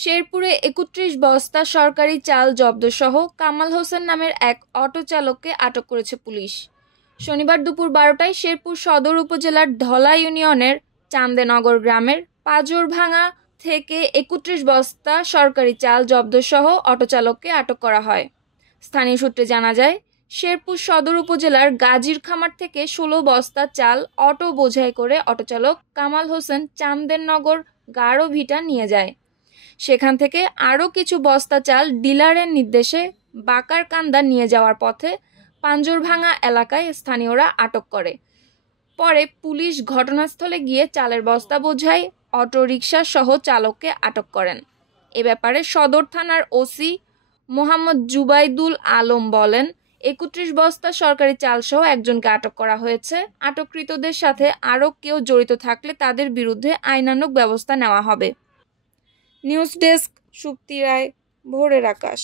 শেরপুরে ৩১ বস্তা সরকারি চাল জব্দসহ কামাল হোসেন নামের এক অটো চালককে আটক করেছে পুলিশ। শনিবার দুপুর ১২টায় শেরপুর সদর উপজেলার ধলা ইউনিয়নের চান্দেনগর গ্রামের পাজরভাঙ্গা থেকে ৩১ বস্তা সরকারি চাল জব্দসহ অটো চালককে আটক করা হয়। স্থানীয় সূত্রে জানা যায়, শেরপুর সদর উপজেলার গাজীর খামার থেকে ১৬ বস্তা চাল অটো বোঝাই করে অটোচালক কামাল হোসেন চান্দেনগর গাঢ় ভিটা নিয়ে যায়। সেখান থেকে আরও কিছু বস্তা চাল ডিলারের নির্দেশে বাকারকান্দা নিয়ে যাওয়ার পথে পাঞ্জরভাঙ্গা এলাকায় স্থানীয়রা আটক করে। পরে পুলিশ ঘটনাস্থলে গিয়ে চালের বস্তা বোঝাই অটোরিকশা সহ চালককে আটক করেন। এ ব্যাপারে সদর থানার ওসি মোহাম্মদ জুবাইদুল আলম বলেন, ৩১ বস্তা সরকারি চালসহ একজনকে আটক করা হয়েছে। আটককৃতদের সাথে আরও কেউ জড়িত থাকলে তাদের বিরুদ্ধে আইনানুগ ব্যবস্থা নেওয়া হবে। নিউজ ডেস্ক, সুপ্তি রায়, ভোরের আকাশ।